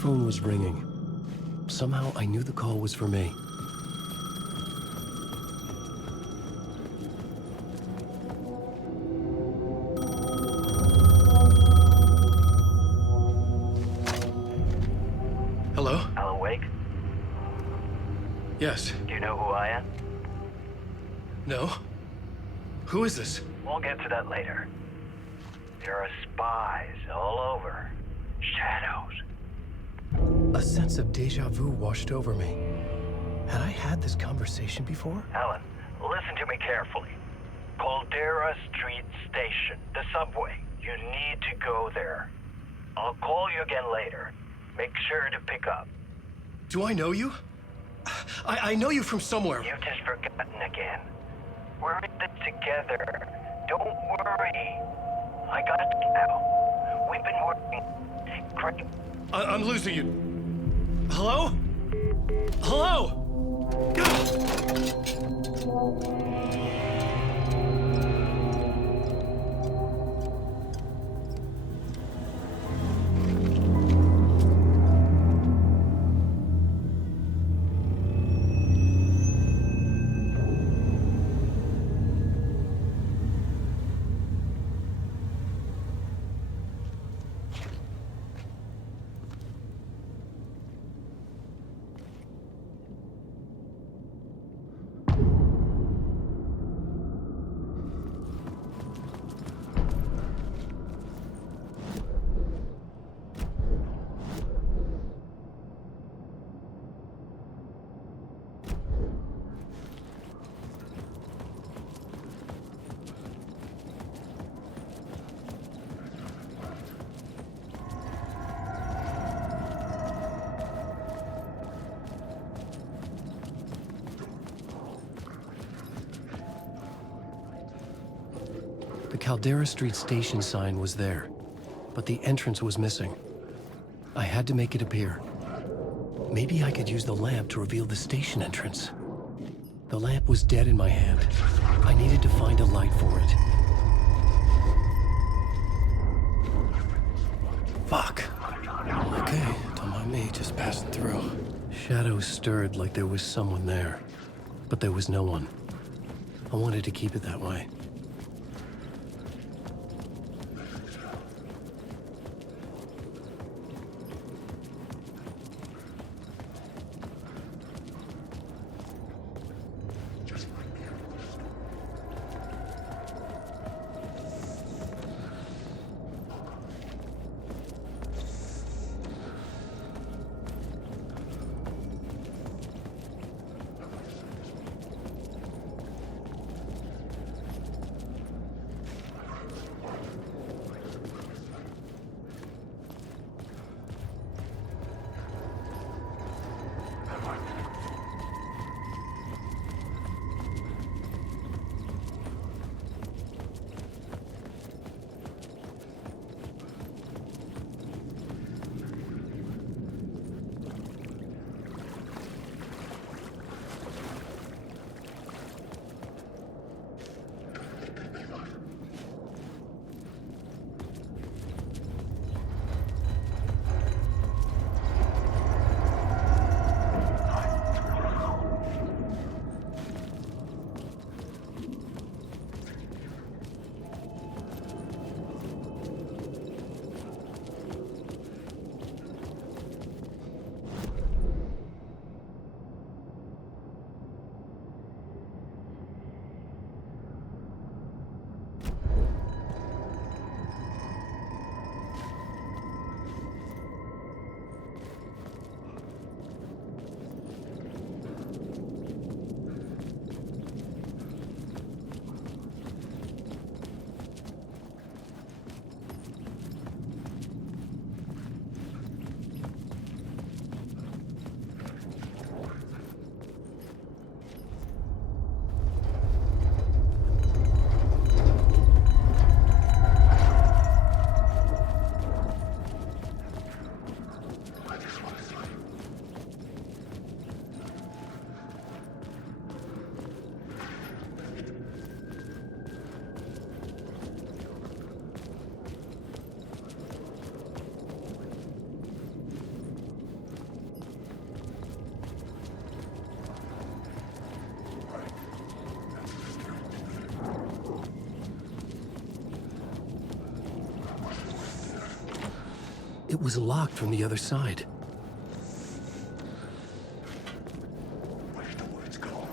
phone was ringing. Somehow I knew the call was for me. Hello? Alan Wake? Yes. Do you know who I am? No? Who is this? We'll get to that later. There are spies all over. Shadows. A sense of deja vu washed over me. Had I had this conversation before? Alan, listen to me carefully. Caldera Street Station, the subway. You need to go there. I'll call you again later. Make sure to pick up. Do I know you? I know you from somewhere. You've just forgotten again. We're in this together. Don't worry. I got you now. We've been working. Great. I'm losing you. Hello? Hello? The Caldera Street station sign was there, but the entrance was missing. I had to make it appear. Maybe I could use the lamp to reveal the station entrance. The lamp was dead in my hand. I needed to find a light for it. Fuck. Okay, don't mind me, just passing through. Shadows stirred like there was someone there, but there was no one. I wanted to keep it that way. It was locked from the other side. Where'd the words go?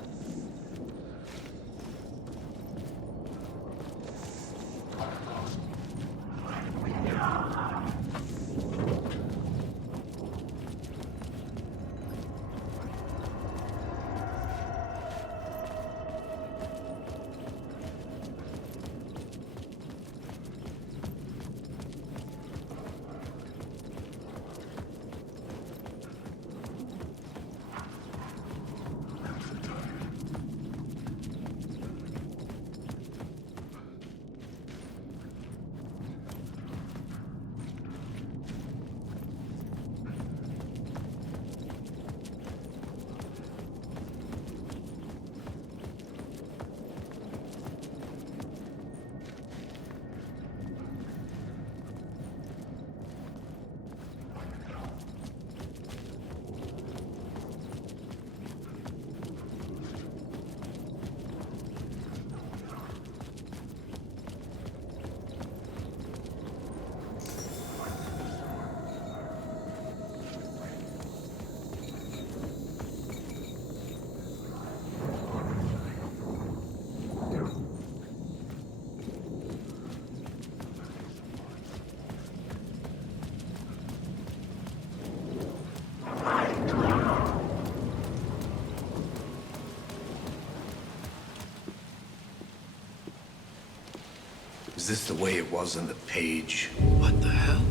Is this the way it was on the page? What the hell?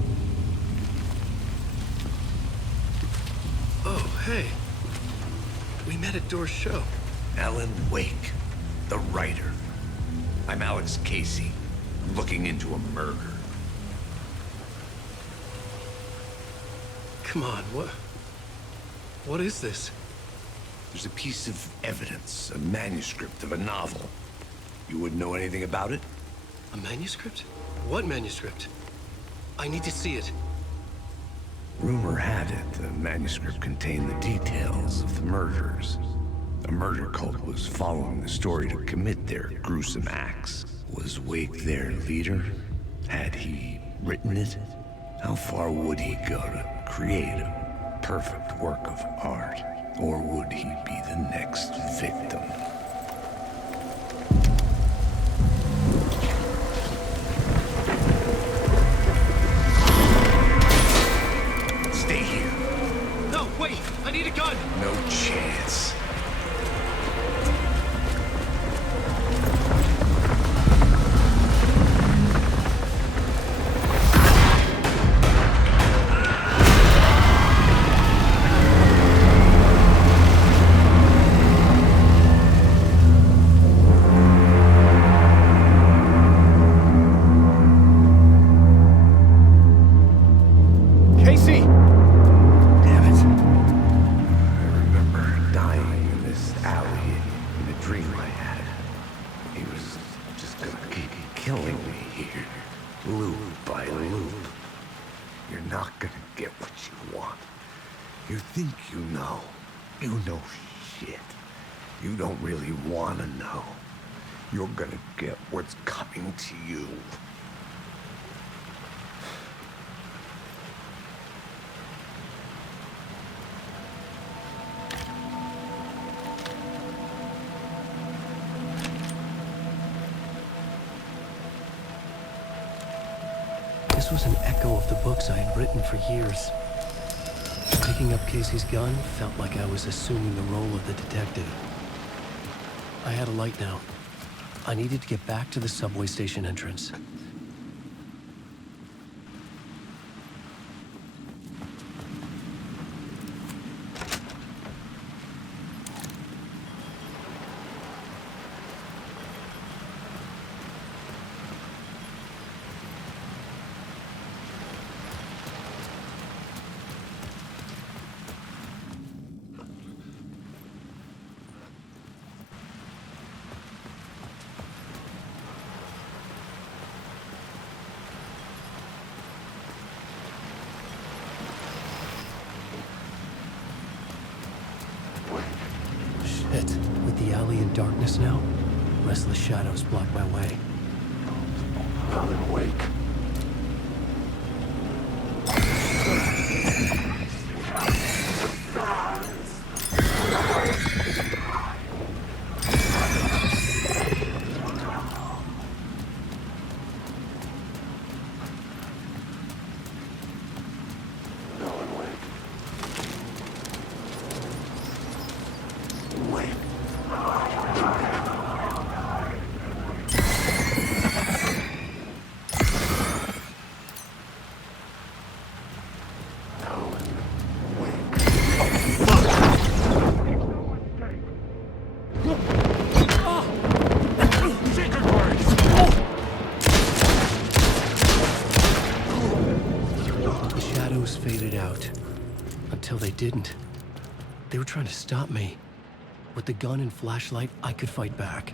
Oh, hey. We met at Door's show. Alan Wake, the writer. I'm Alex Casey. I'm looking into a murder. Come on, what is this? There's a piece of evidence, a manuscript of a novel. You wouldn't know anything about it? A manuscript? What manuscript? I need to see it. Rumor had it the manuscript contained the details of the murders. A murder cult was following the story to commit their gruesome acts. Was Wake their leader? Had he written it? How far would he go to create a perfect work of art? Or would he be the next victim? Stay here. No, wait! I need a gun! No chance. Casey! Damn it. I remember dying in this alley in a dream I had. He was just gonna keep killing me here, loop by loop. You're not gonna get what you want. You think you know. You know shit. You don't really wanna know. You're gonna get what's coming to you. This was an echo of the books I had written for years. Picking up Casey's gun felt like I was assuming the role of the detective. I had a light now. I needed to get back to the subway station entrance. Shit. With the alley in darkness now, restless shadows block my way. Alan Wake. shadows faded out. Until they didn't. They were trying to stop me. With the gun and flashlight, I could fight back.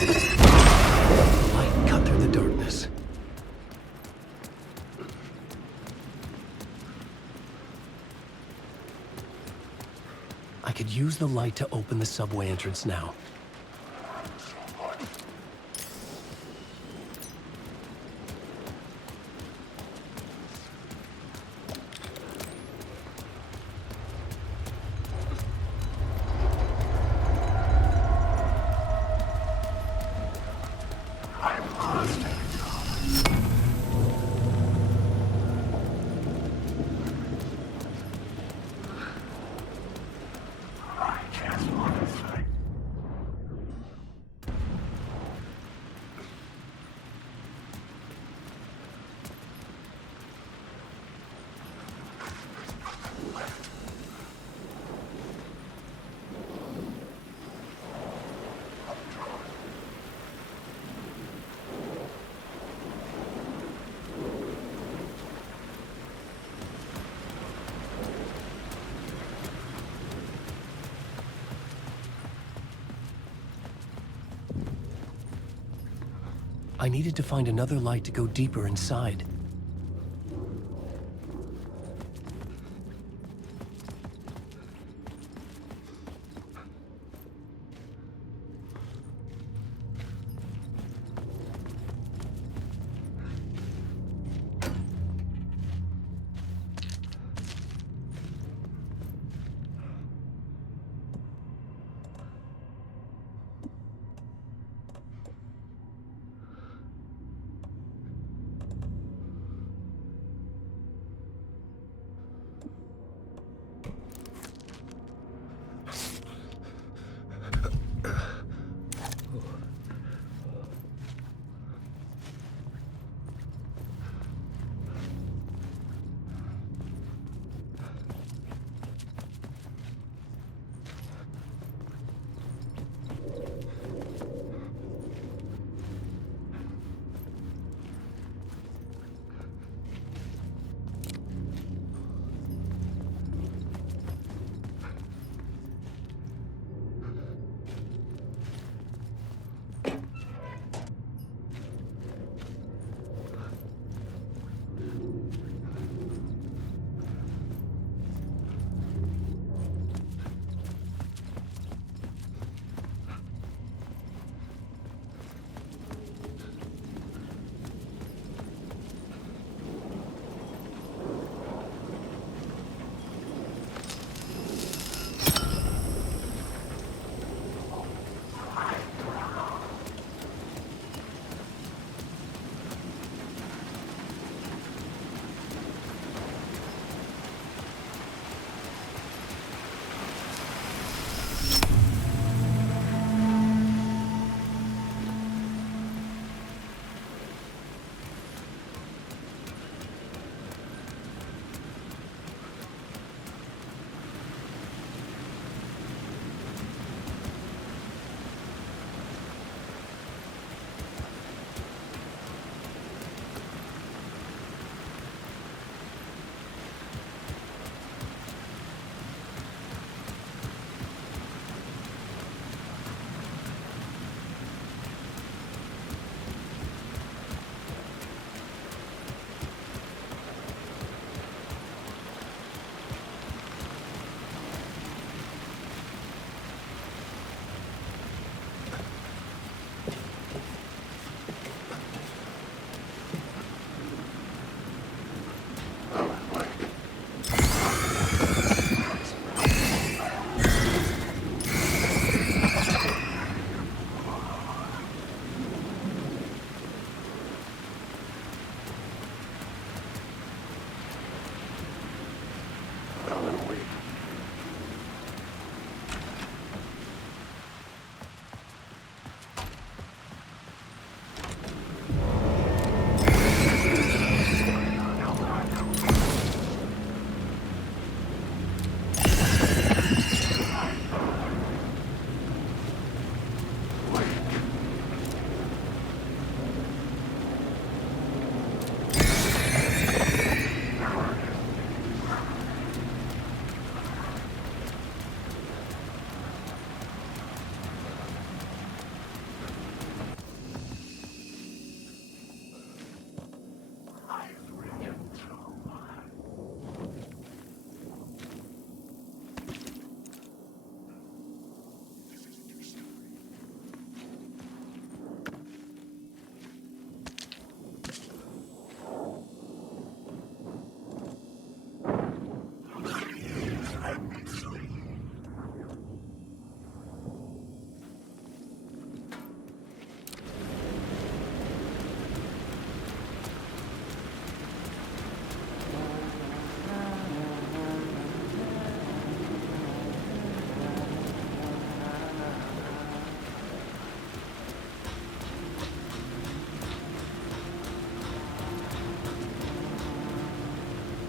The light cut through the darkness. I could use the light to open the subway entrance now. I needed to find another light to go deeper inside.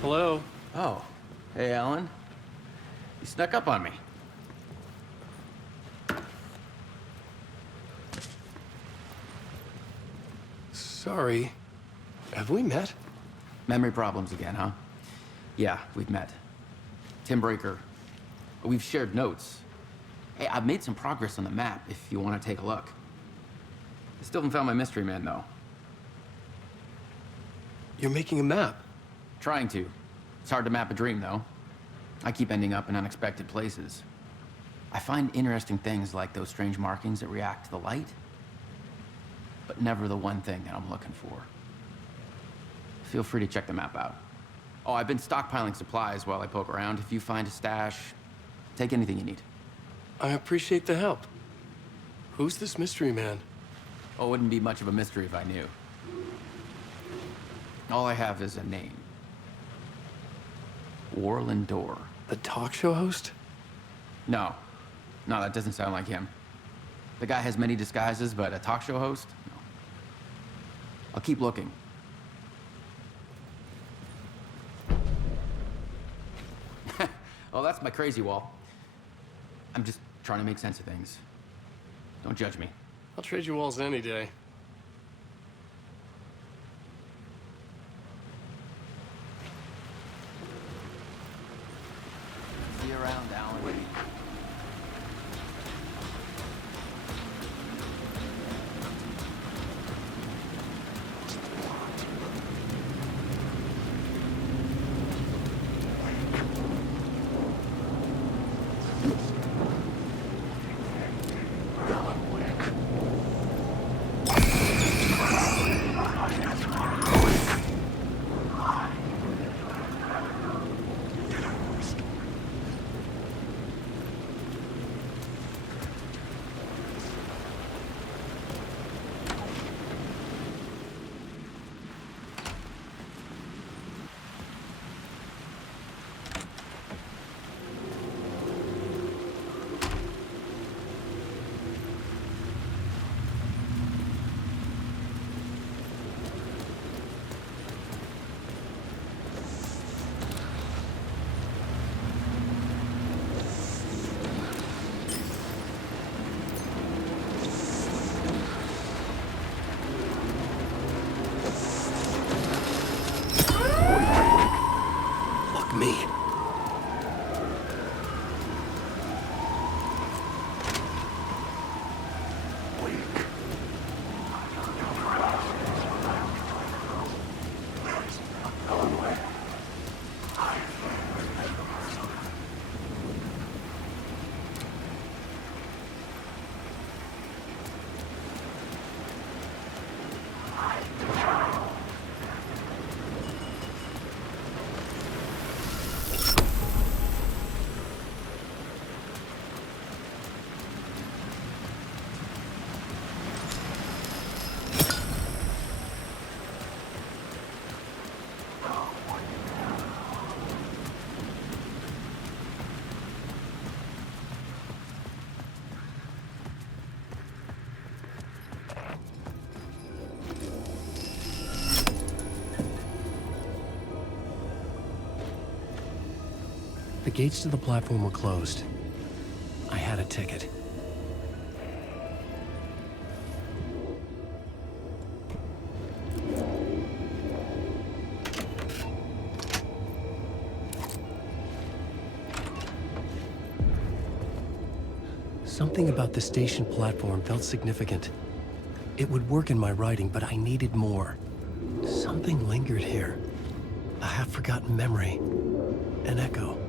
Hello? Oh. Hey, Alan. You snuck up on me. Sorry. Have we met? Memory problems again, huh? Yeah, we've met. Tim Breaker. We've shared notes. Hey, I've made some progress on the map if you want to take a look. I still haven't found my mystery man, though. You're making a map. Trying to. It's hard to map a dream, though. I keep ending up in unexpected places. I find interesting things like those strange markings that react to the light, but never the one thing that I'm looking for. Feel free to check the map out. Oh, I've been stockpiling supplies while I poke around. If you find a stash, take anything you need. I appreciate the help. Who's this mystery man? Oh, it wouldn't be much of a mystery if I knew. All I have is a name. Warlin Door. The talk show host? No. No, that doesn't sound like him. The guy has many disguises, but a talk show host? No. I'll keep looking. Oh, that's my crazy wall. I'm just trying to make sense of things. Don't judge me. I'll trade you walls any day. See you around, Alan. Me. The gates to the platform were closed. I had a ticket. Something about the station platform felt significant. It would work in my writing, but I needed more. Something lingered here. A half-forgotten memory. An echo.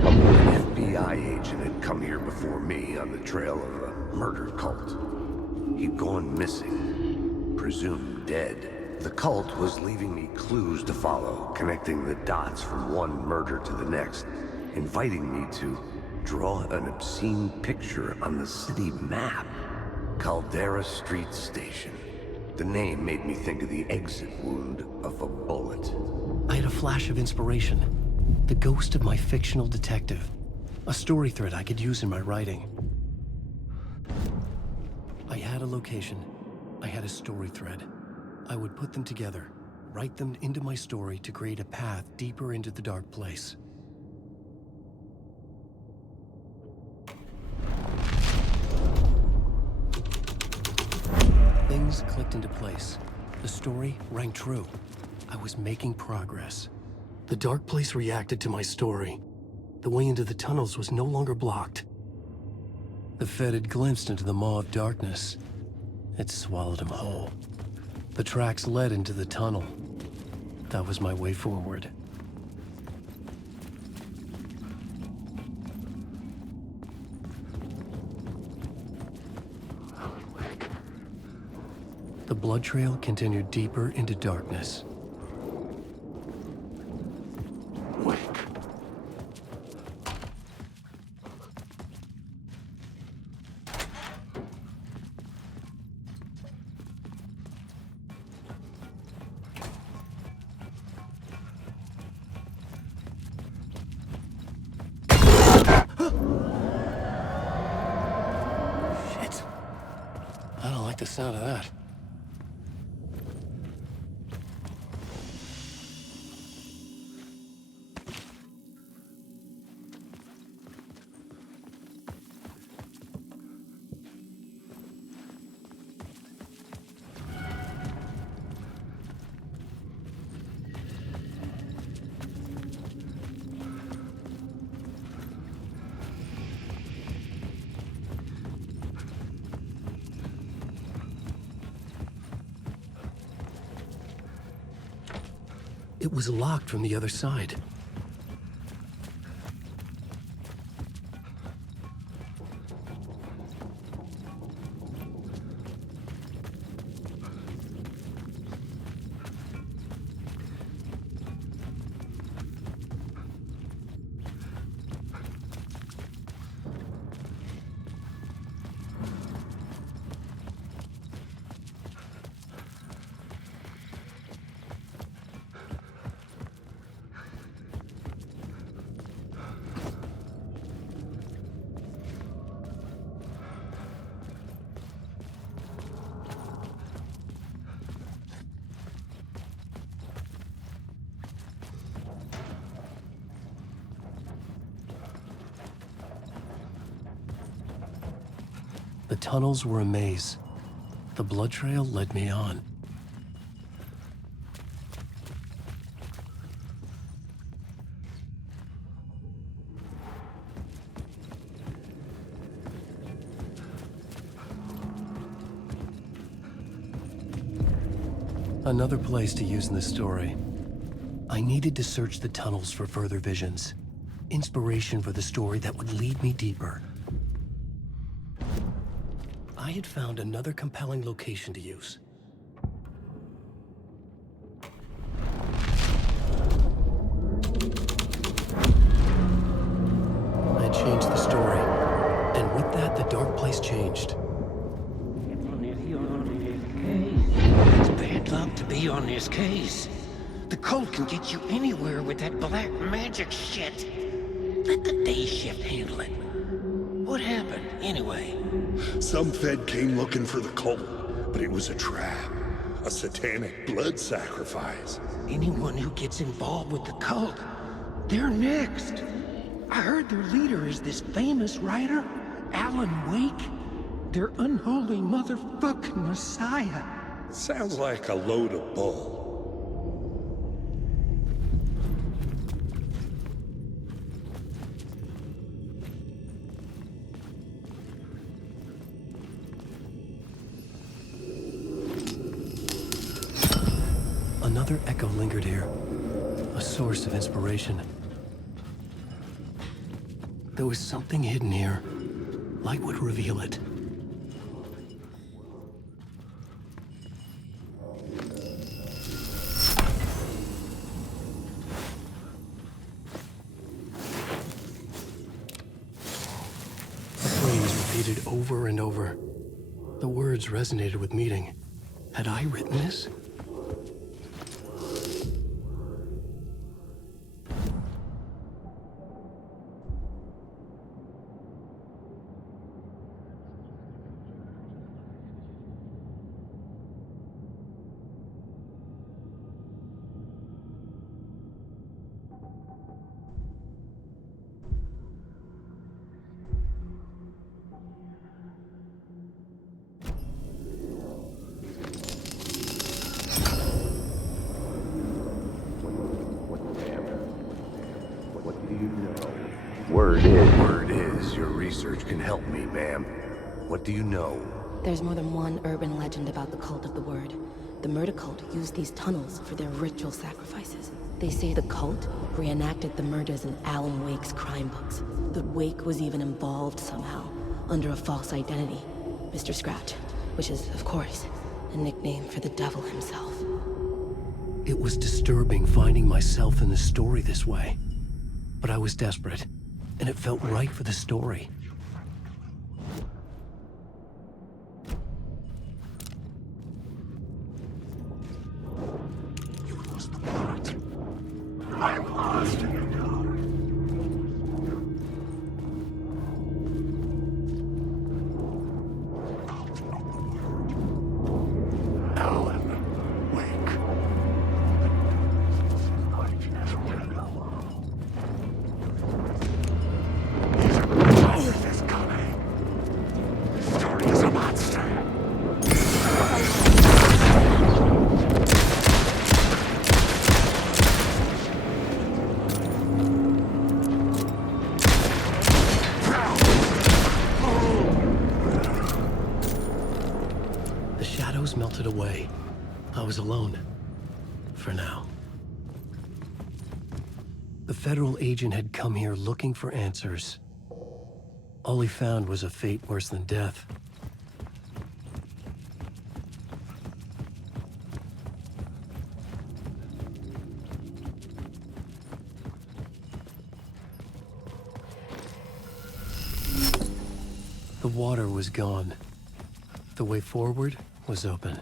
An FBI agent had come here before me on the trail of a murder cult. He'd gone missing, presumed dead. The cult was leaving me clues to follow, connecting the dots from one murder to the next, inviting me to draw an obscene picture on the city map. Caldera Street Station. The name made me think of the exit wound of a bullet. I had a flash of inspiration. The ghost of my fictional detective. A story thread I could use in my writing. I had a location. I had a story thread. I would put them together, write them into my story to create a path deeper into the dark place. Things clicked into place. The story rang true. I was making progress. The dark place reacted to my story. The way into the tunnels was no longer blocked. The Fed had glimpsed into the maw of darkness. It swallowed him whole. The tracks led into the tunnel. That was my way forward. The blood trail continued deeper into darkness. Wake. Shit. I don't like the sound of that. It was locked from the other side. The tunnels were a maze. The blood trail led me on. Another place to use in the story. I needed to search the tunnels for further visions. Inspiration for the story that would lead me deeper. I had found another compelling location to use. I had changed the story, and with that, the dark place changed. It's bad luck to be on this case. The cult can get you anywhere with that black magic shit. Let the day shift handle it. What happened, anyway? Some Fed came looking for the cult, but it was a trap. A satanic blood sacrifice. Anyone who gets involved with the cult, they're next. I heard their leader is this famous writer, Alan Wake. Their unholy motherfucking messiah. Sounds like a load of bull. Another echo lingered here, a source of inspiration. There was something hidden here. Light would reveal it. The phrase repeated over and over. The words resonated with meaning. Had I written this? Word is, your research can help me, ma'am. What do you know? There's more than one urban legend about the Cult of the Word. The murder cult used these tunnels for their ritual sacrifices. They say the cult reenacted the murders in Alan Wake's crime books. That Wake was even involved somehow, under a false identity. Mr. Scratch, which is, of course, a nickname for the devil himself. It was disturbing finding myself in the story this way. But I was desperate, and it felt right for the story. I'm lost. Alan Wake. Truth is coming. The story is a monster. The shadows melted away. I was alone. For now. The federal agent had come here looking for answers. All he found was a fate worse than death. The water was gone. The way forward was open.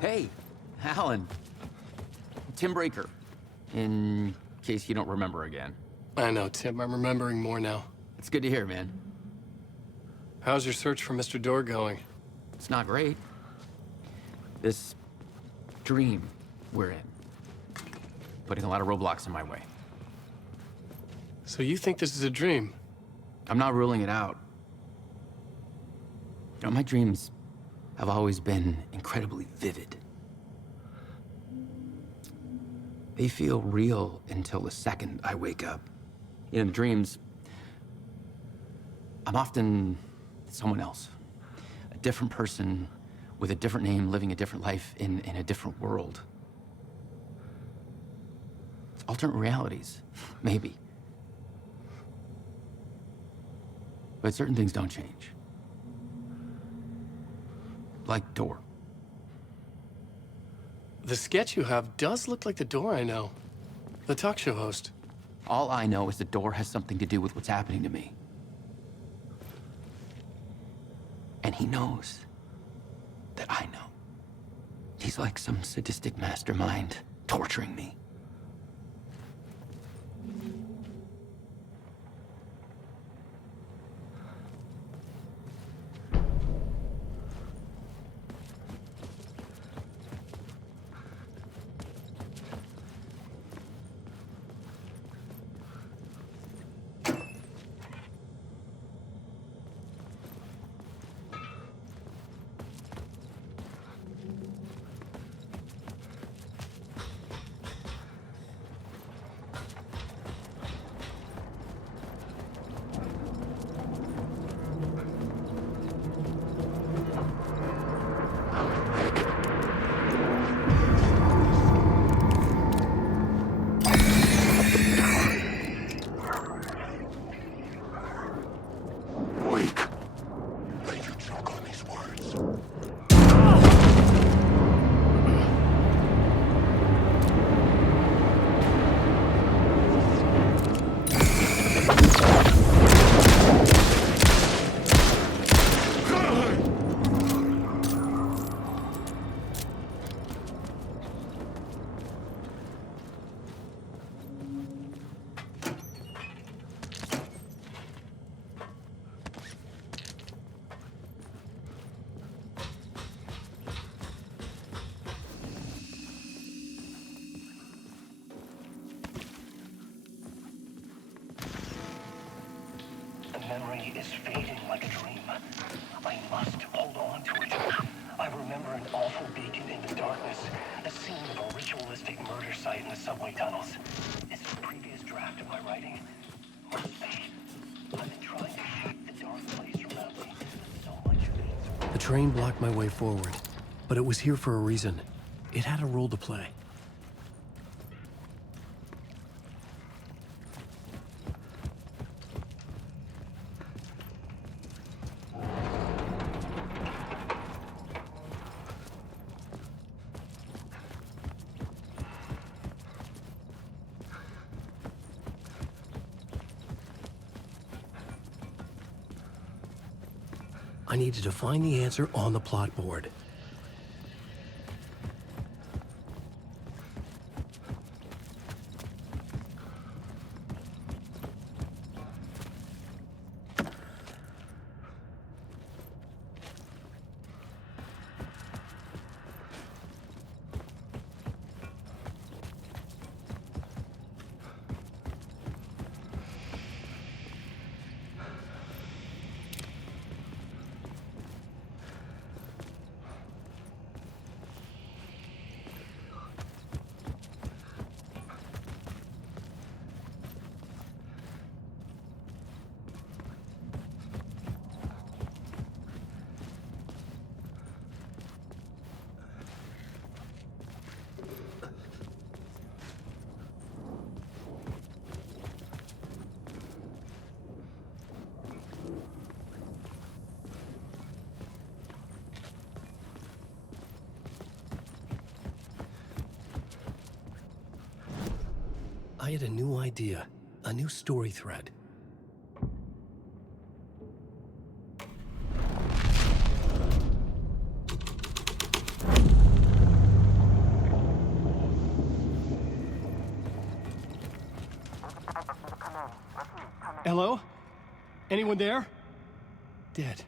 Hey, Alan. Tim Breaker. In case you don't remember again. I know, Tim. I'm remembering more now. It's good to hear, man. How's your search for Mr. Door going? It's not great. This dream we're in, putting a lot of roadblocks in my way. So you think this is a dream? I'm not ruling it out. You know, my dreams have always been incredibly vivid. They feel real until the second I wake up. In the dreams, I'm often someone else. A different person with a different name, living a different life in a different world. It's alternate realities, maybe. But certain things don't change. Like Door. The sketch you have does look like the Door I know. The talk show host. All I know is the Door has something to do with what's happening to me. And he knows that I know. He's like some sadistic mastermind torturing me. reality is fading like a dream. I must hold on to it. I remember an awful beacon in the darkness, a scene of a ritualistic murder site in the subway tunnels. Is it a previous draft of my writing? Must be. I've been trying to shake the dark place around me. So much of it is... The train blocked my way forward, but it was here for a reason. It had a role to play. I needed to find the answer on the plot board. I had a new idea, a new story thread. Hello? Anyone there? Dead.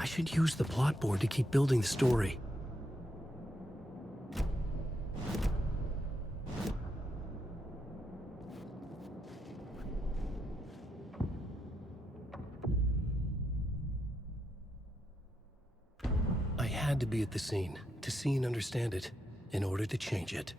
I should use the plot board to keep building the story. I had to be at the scene, to see and understand it, in order to change it.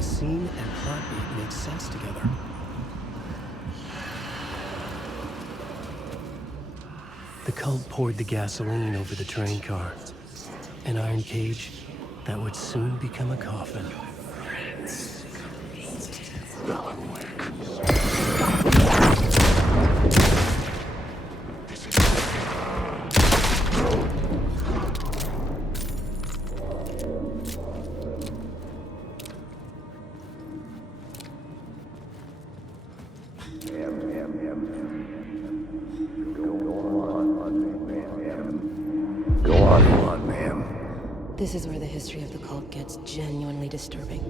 Scene and plot beat make sense together. The cult poured the gasoline over the train car. An iron cage that would soon become a coffin. This is where the history of the cult gets genuinely disturbing.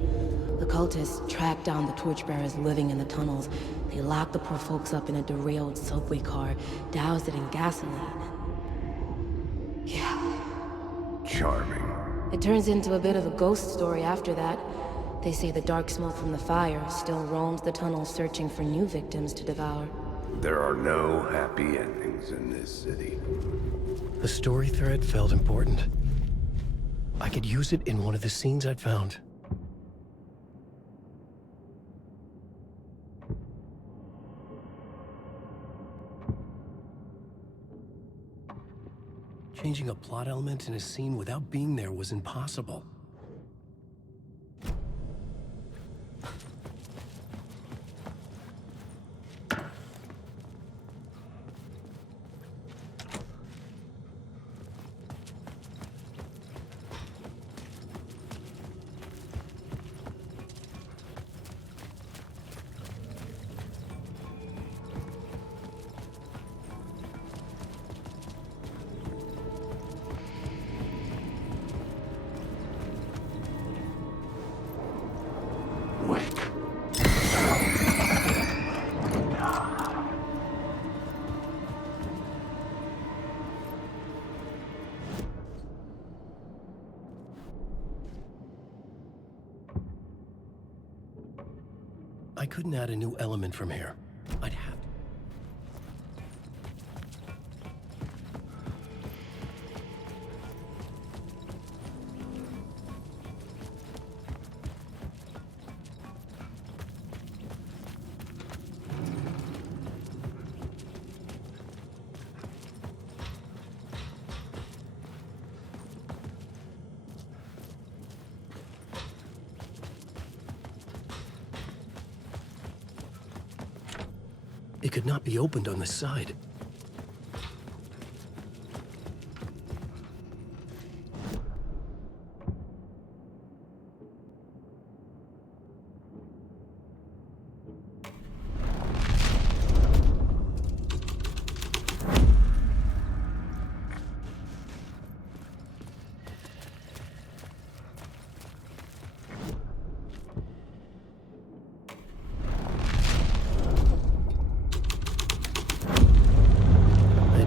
The cultists tracked down the torchbearers living in the tunnels. They locked the poor folks up in a derailed subway car, doused it in gasoline. Yeah. Charming. It turns into a bit of a ghost story after that. They say the dark smoke from the fire still roams the tunnels searching for new victims to devour. There are no happy endings in this city. The story thread felt important. I could use it in one of the scenes I'd found. Changing a plot element in a scene without being there was impossible. I couldn't add a new element from here. I'd have to. It could not be opened on the side.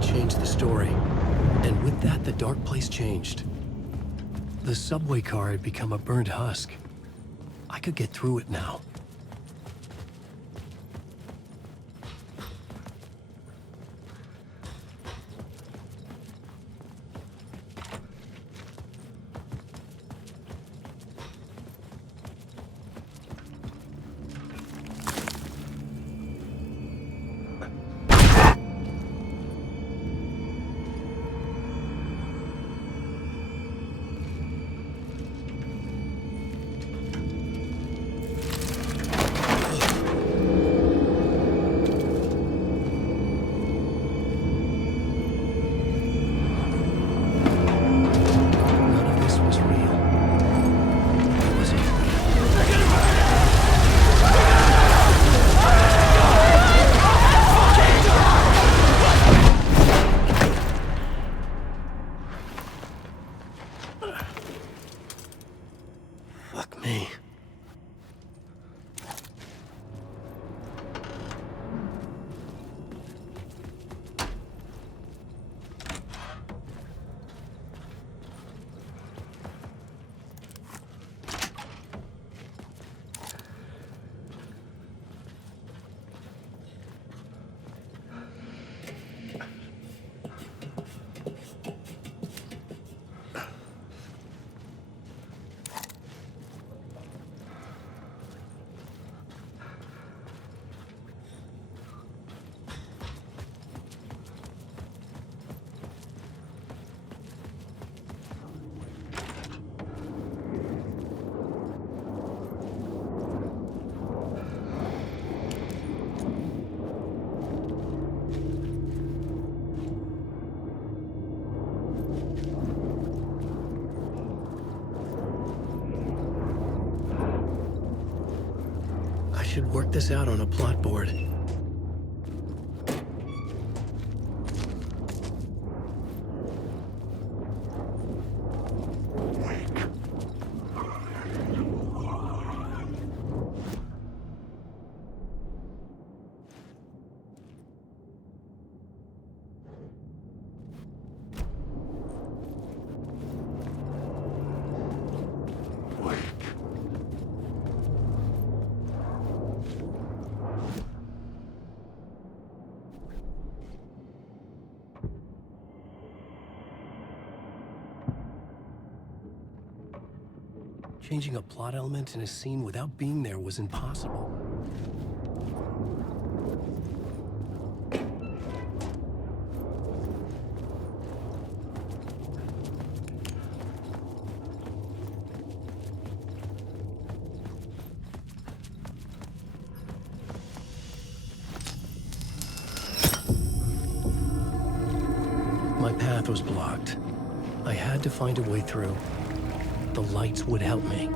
Changed the story, and with that, the dark place changed. The subway car had become a burnt husk. I could get through it now. Fuck me. I should work this out on a plot board. Changing a plot element in a scene without being there was impossible. My path was blocked. I had to find a way through. The lights would help me.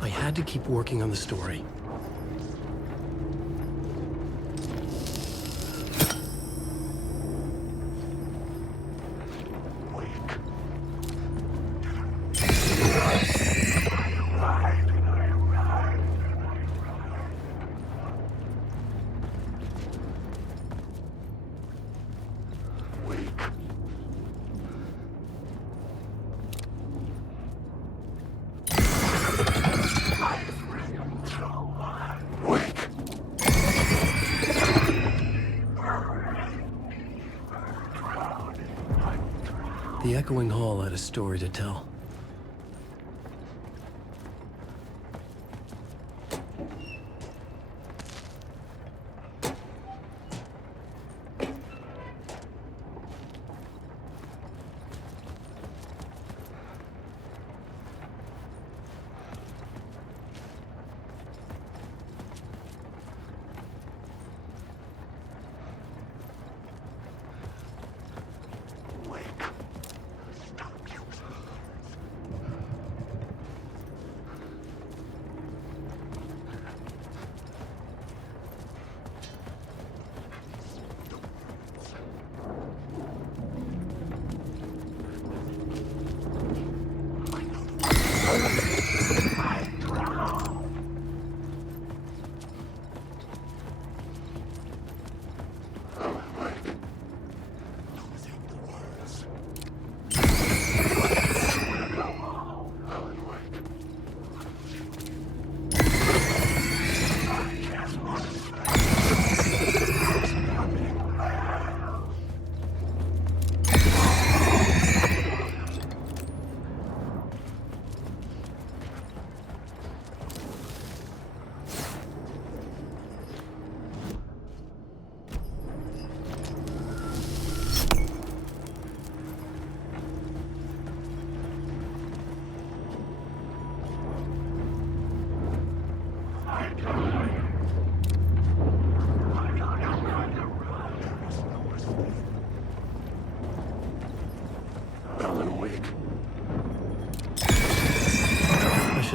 I had to keep working on the story. The echoing hall had a story to tell.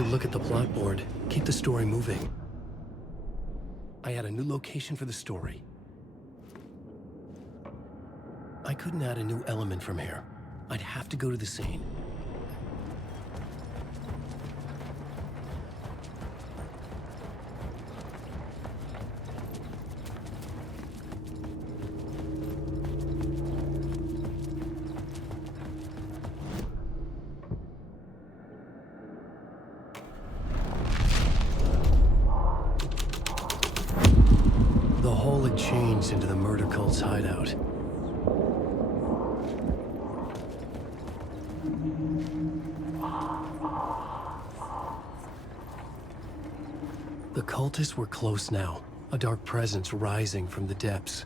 Look at the plot board. Keep the story moving. I had a new location for the story. I couldn't add a new element from here. I'd have to go to the scene. chains into the murder cult's hideout. The cultists were close now, a dark presence rising from the depths.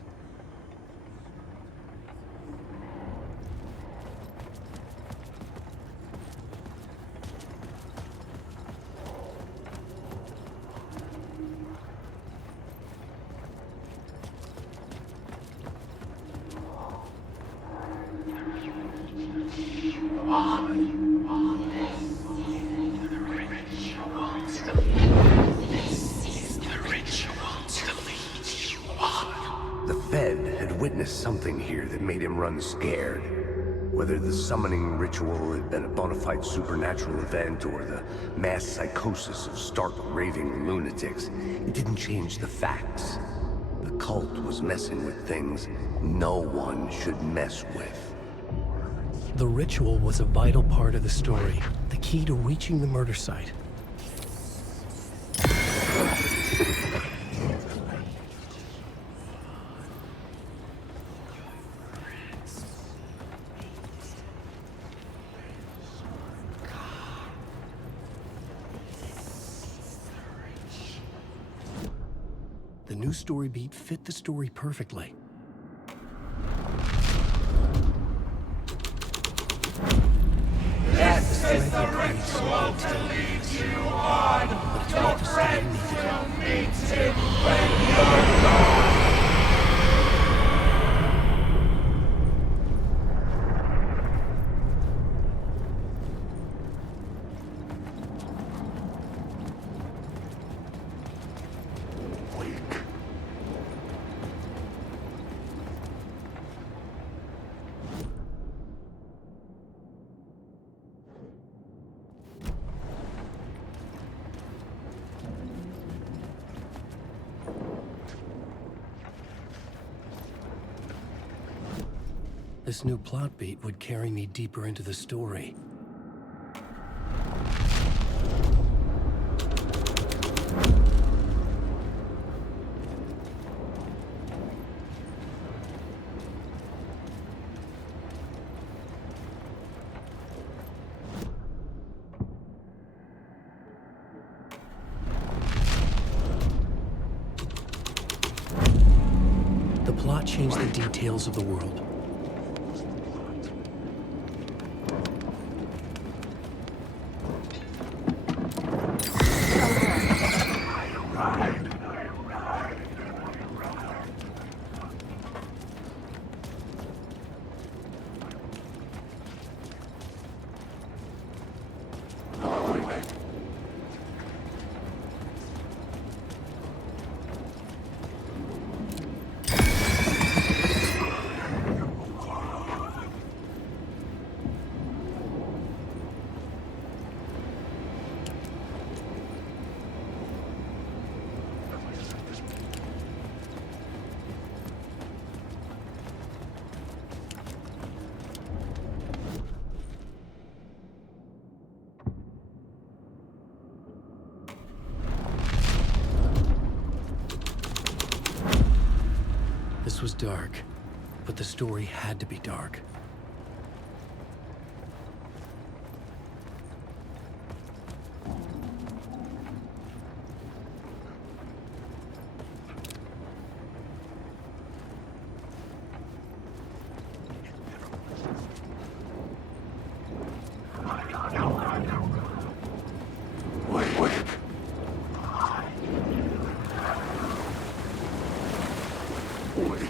The Fed had witnessed something here that made him run scared. Whether the summoning ritual had been a bona fide supernatural event or the mass psychosis of stark raving lunatics, it didn't change the facts. The cult was messing with things no one should mess with. The ritual was a vital part of the story, the key to reaching the murder site. The new story beat fit the story perfectly. This is the ritual to lead you on. You'll meet him when you're gone. This new plot beat would carry me deeper into the story. The plot changed the details of the world. This was dark, but the story had to be dark.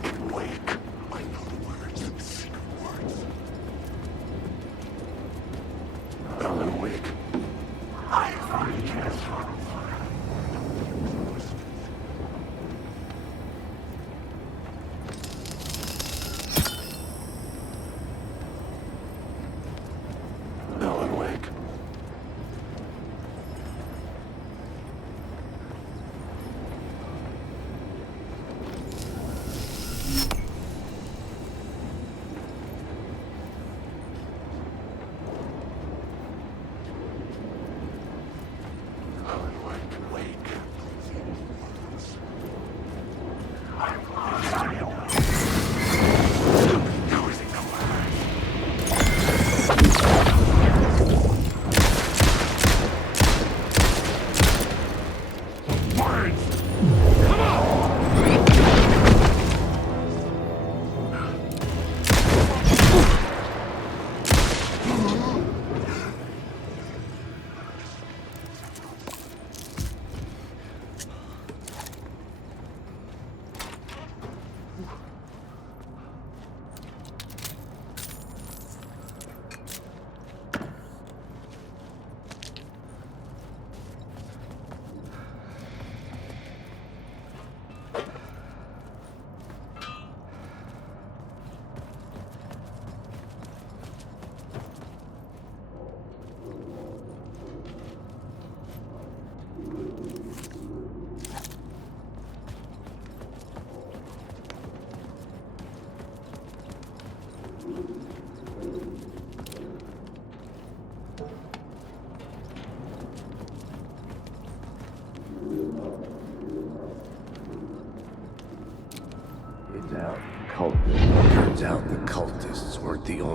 Wake. I know the words and secret words.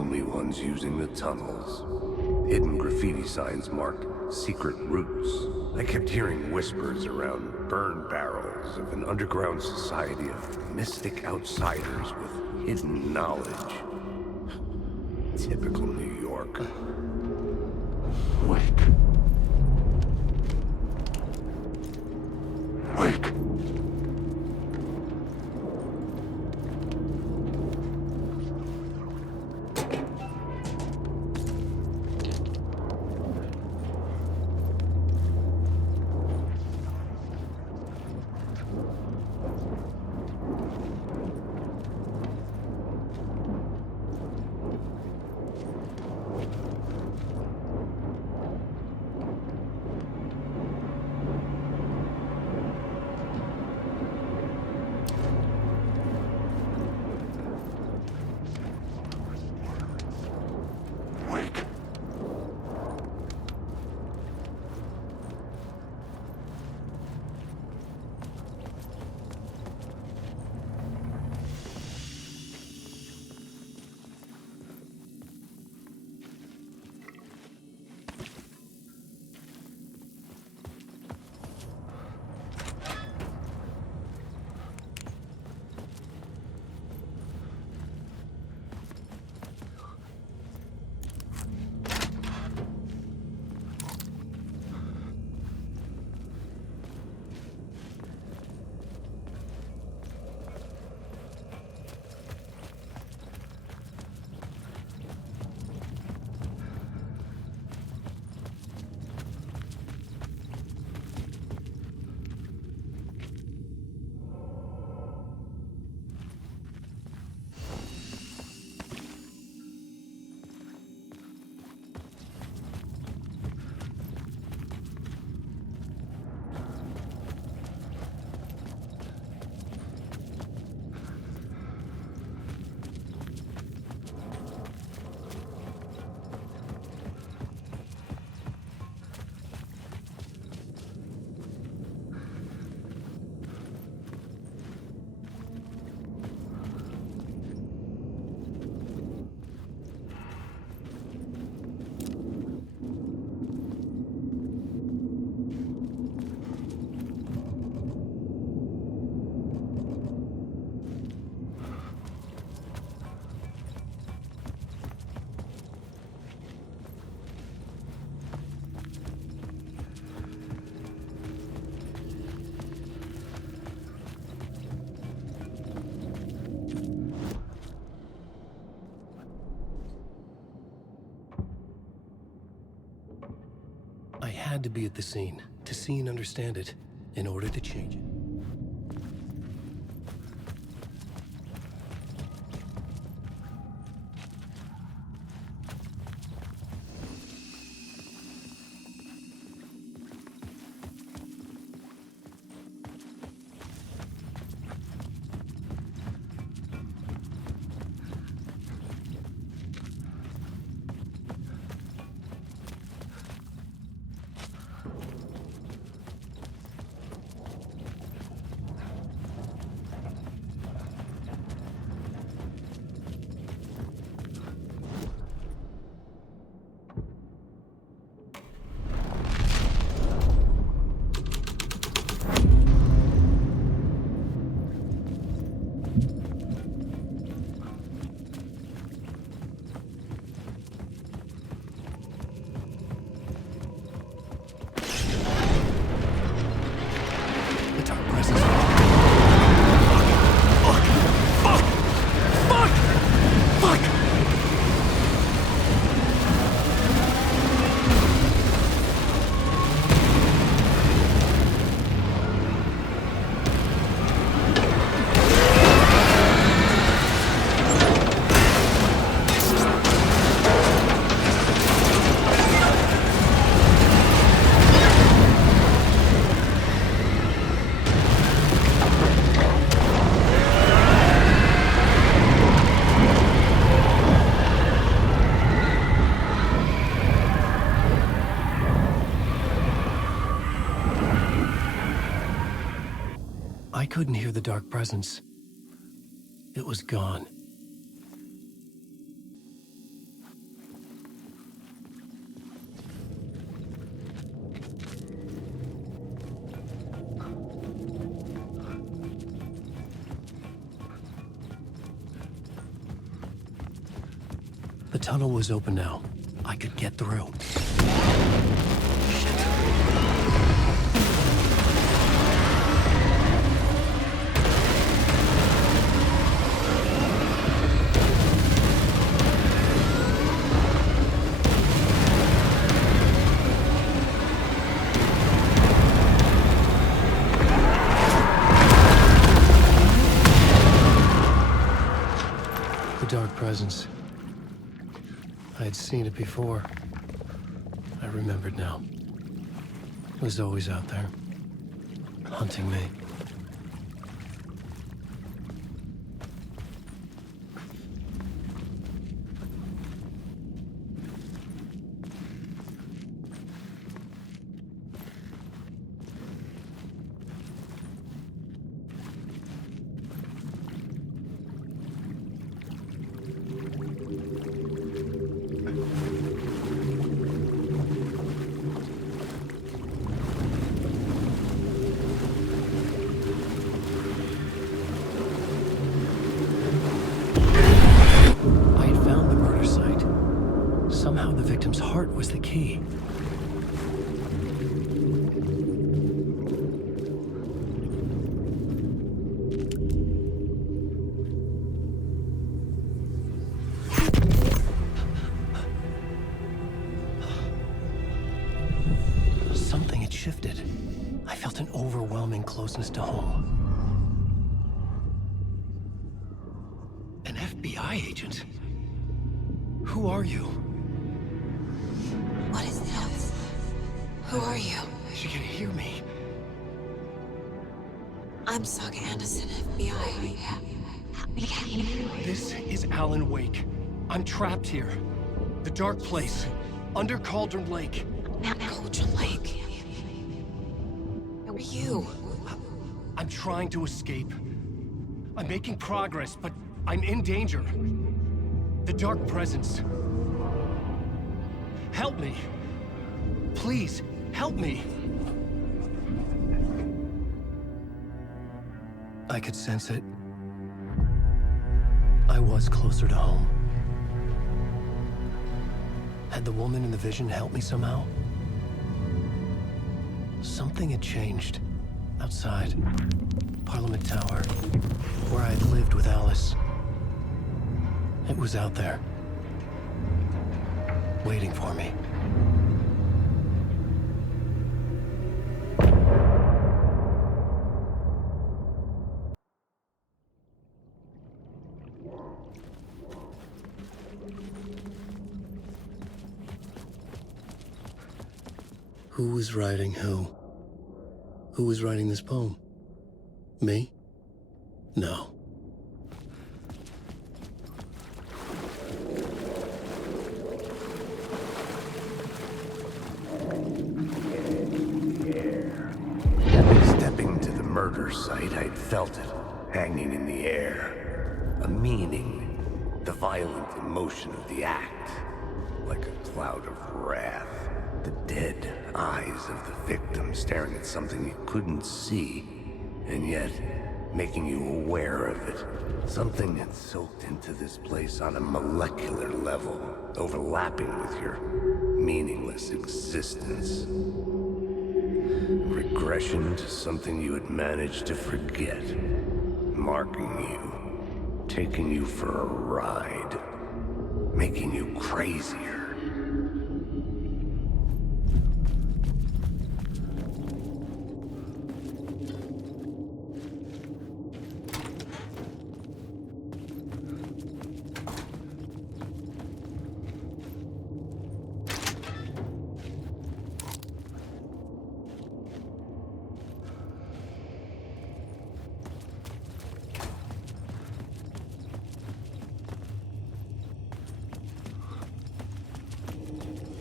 only ones using the tunnels. Hidden graffiti signs marked secret routes. I kept hearing whispers around burn barrels of an underground society of mystic outsiders with hidden knowledge. Typical New York. Wait. Wait. I had to be at the scene, to see and understand it, in order to change it. I couldn't hear the dark presence. It was gone. The tunnel was open now. I could get through. Dark presence. I had seen it before. I remembered now. It was always out there, hunting me. Somehow the victim's heart was the key. Something had shifted. I felt an overwhelming closeness to home. An FBI agent? Who are you? What is this? Who are you? She can hear me. I'm Saga Anderson, FBI. This is Alan Wake. I'm trapped here. The dark place. Under Cauldron Lake. Cauldron Lake? Who are you? I'm trying to escape. I'm making progress, but I'm in danger. The dark presence. Help me. Please, help me. I could sense it. I was closer to home. Had the woman in the vision helped me somehow? Something had changed. Outside. Parliament Tower. Where I had lived with Alice. It was out there. Waiting for me. Who was writing who? Who was writing this poem? Me? No. Stepping to the murder site, I'd felt it, hanging in the air. A meaning, the violent emotion of the act, like a cloud of wrath. The dead eyes of the victim staring at something you couldn't see, and yet making you aware of it. Something had soaked into this place on a molecular level, overlapping with your meaningless existence. Regression to something you had managed to forget, marking you, taking you for a ride, making you crazier.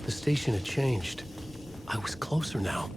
The station had changed. I was closer now.